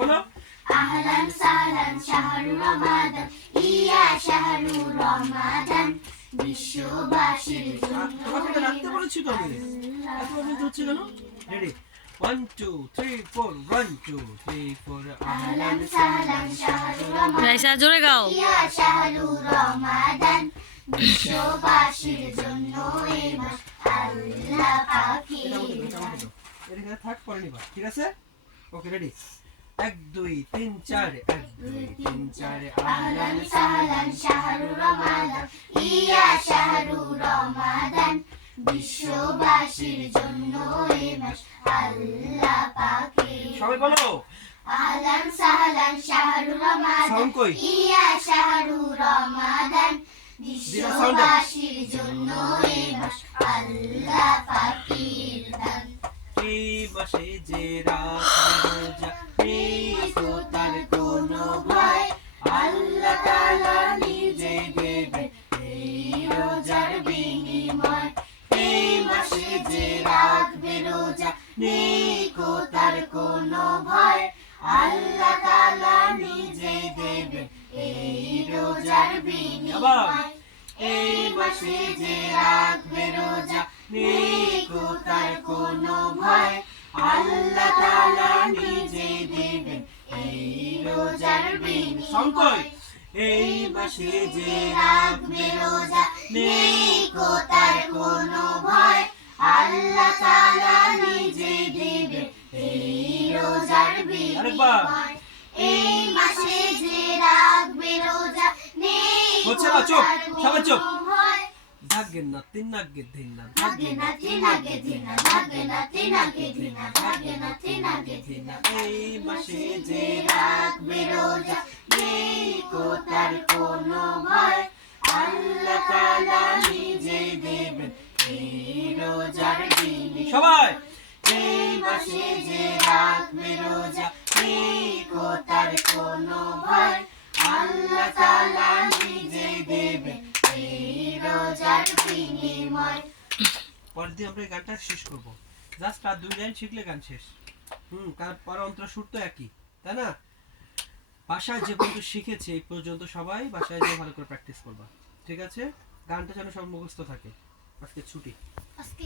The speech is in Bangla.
বলো আহলান সাহলান শাহরু রমাদান ইয়া শাহরু রমাদান বিশ্ববাসীর জন্য তোমাকে রাখতে বলেছি তো আমি এত মিনিট হচ্ছে কেন রেডি 1 2 3 4 1 2 3 4 আহলান সাহলান শাহরু রমাদান রাইসা জোরে গাও ইয়া শাহরু রমাদান বিশ্ববাসীর জন্য এই মাস আল্লাহ পাকের দান। এখানে থাক পরে নিবা ঠিক আছে ওকে রেডি 1 2 3 4 1 2 3 4 আহলান সাহলান শাহরু রমাদান ইয়া শাহরু রমাদান বিশ্ববাসীর জন্য এই মাস আল্লাহ পাকের সবাই বলো আহলান সাহলান শাহরু রমাদান সাউন্ড কই ইয়া শাহরু রমাদান বিশ্ববাসীর জন্য এই মাস আল্লাহ পাকের দান। এই মাসে যে রাখবে রোজা নেই তো তার কোনো ভয় আল্লাহ তাআলা নিজে দেবে এই রোজার বিনিময় এই মাসে যে রাখবে রোজা নেই তো তার কোনো ভয় আল্লাহ তাআলা নিজে দেবে এই রোজার বিনিময় এই মাসে যে রাখবে রোজা নেই তো তার কোনো ভয় আল্লাহ তাআলা নিজে দেবেন এই রোজার বিনিময় এই মাসে যে রাখবে রোজা নেই তো তার কোনো ভয় আল্লাহ তাআলা নিজে দেবেন এই রোজার বিনিময় এই মাসে যে রাখবে রোজা নেই হচ্ছে না চুপ সবাই চুপ ভয় ধাগে না তিন নাগে দিন না ধাগে না তিনাগে দিনা ধাগে না তিনাগে দিনা ধাগে না তিনাগে দিনা এই মাসে যে রাখবে রোজা নেই তো তার কোনো ভয় আল্লাহ তাআলা নিজে দেবেন এই রোজার বিনিময় সবাই এই মাসে যে রাখবে রোজা নেই তো তার কোনো ভয় আল্লাহ তাআলা নিজে দেবেন এই রোজার বিনিময় পরের দিন আমরা এই গানটা শেষ করব জাস্ট আর 2 লাইন শিখলে গান শেষ তারপর অন্তর সুর তো একই তাই না ভাষায় যে পর্যন্ত শিখেছে এই পর্যন্ত সবাই ভাষায় যে ভালো করে প্র্যাকটিস করবা ঠিক আছে গানটা যেন সব মুখস্থ থাকে আজকে ছুটি আজকে